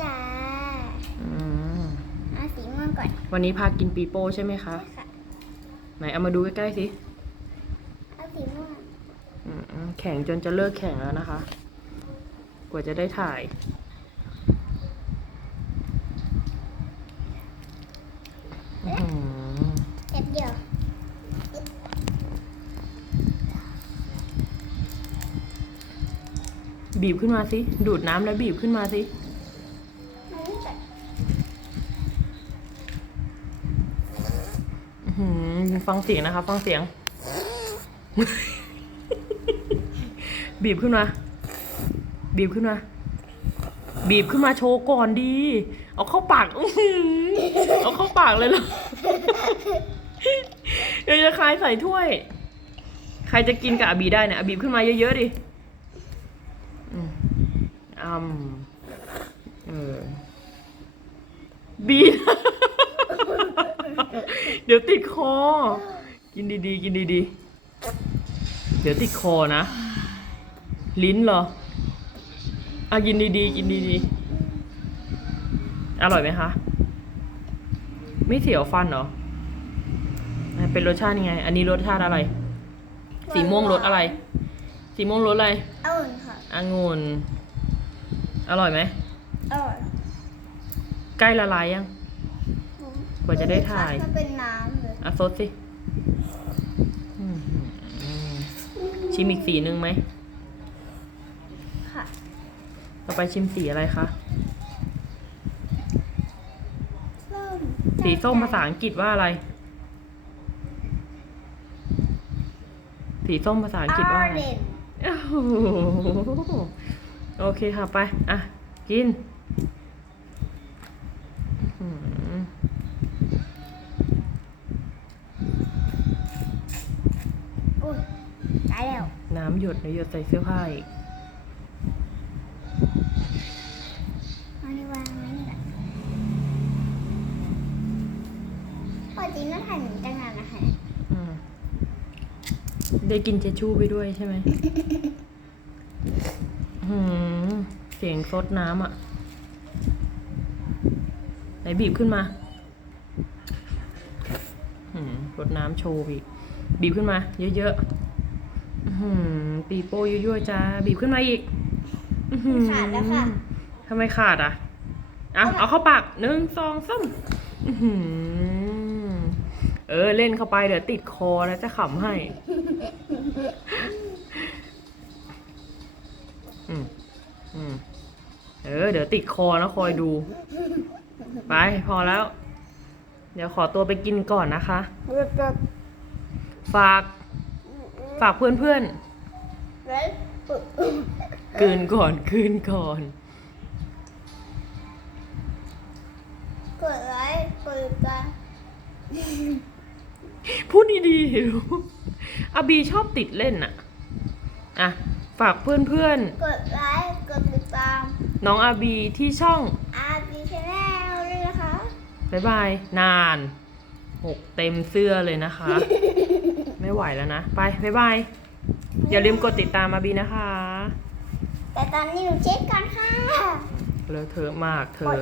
จ้าอืมเอาสีม่วงก่อนวันนี้พากินปีโป้ใช่ไหมคะ ค่ะ ไหนเอามาดูใกล้ๆสิเอาสีม่วงอืมแข็งจนจะเลิกแข็งแล้วนะคะ กว่าจะได้ถ่าย อื้อหือแป๊บเดียวบีบขึ้นมาสิ ดูดน้ำแล้วบีบขึ้นมาสิ ฟังเสียงนะคะ ฟังเสียง บีบขึ้นมา บีบขึ้นมา บีบขึ้นมาโชว์ก่อนดี เอาเข้าปากเอาเข้าปากเลยเหรอเดี๋ยวจะคายใส่ถ้วย ใครจะกินกับอบีได้เนี่ยอบีบขึ้นมาเยอะๆดิอืมอืมเออบีบ เดี๋ยวติดคอ กินดีๆ กินดีๆ เดี๋ยวติดคอนะ ลิ้นเหรออะกินดีๆ กินดีๆ อร่อยไหมคะ ไม่เสียวฟันเหรออะเป็นรสชาติยังไง อันนี้รสชาติอะไร สีม่วงรสอะไร สีม่วงรสอะไรเอาอุ่นค่ะองุ่น อร่อยไหมเอาอุ่นใกล้ละลายยัง กว่าจะได้ถ่ายมันเป็นน้ำเลยอะซดสิอืมชิมอีกสีหนึ่งไหมค่ะ ต่อไปชิมสีอะไรคะส้มสีส้มภาษาอังกฤษว่าอะไร สีส้มภาษาอังกฤษว่าอะไร Orange โอ้โหโอเคค่ะไป อะ กินอื้อหือ อุ้ย ได้แล้ว น้ำหยดเดี๋ยวหยดใส่เสื้อผ้าอีกเอานี่วางไว้นี่ก่อนปกติน่าถ่ายเหมือนจังงานนะคะอืมได้กินเจชู่ไปด้วยใช่ไหมหืมเสียงซดน้ำอะ ไหนบีบขึ้นมาหืมรดน้ำโชว์อีกบีบขึ้นมา เยอะๆ อื้อหืมปีโป้ยั่วๆจ้าบีบขึ้นมาอีกอื้อหือขาดแล้วค่ะทำไมขาดอะเอาเอาเข้าปากหนึ่งสองสามอื้อหือเออเล่นเข้าไปเดี๋ยวติดคอแล้วจะขำให้อืมอืมเออ เดี๋ยวติดคอนะคอยดู ไปพอแล้ว เดี๋ยวขอตัวไปกินก่อนนะคะ ฝาก ฝากเพื่อนแล้วๆคืนก่อนคืนก่อน กดไลค์กดติดตามพูดดีๆหิวอาบีชอบติดเล่นน่ะอะ ฝากเพื่อนกดไลค์ กดติดตามๆน้องอาบีที่ช่อง อาร์บีชาแนลด้วยนะคะ บ๊ายบาย นาน หกเต็มเสื้อเลยนะคะ ไม่ไหวแล้วนะ ไป บ๊ายบาย อย่าลืมกดติดตามอาบีนะคะ แต่ตอนนี้หนูเช็คก่อนค่ะ เลอะเทอะมากเธอ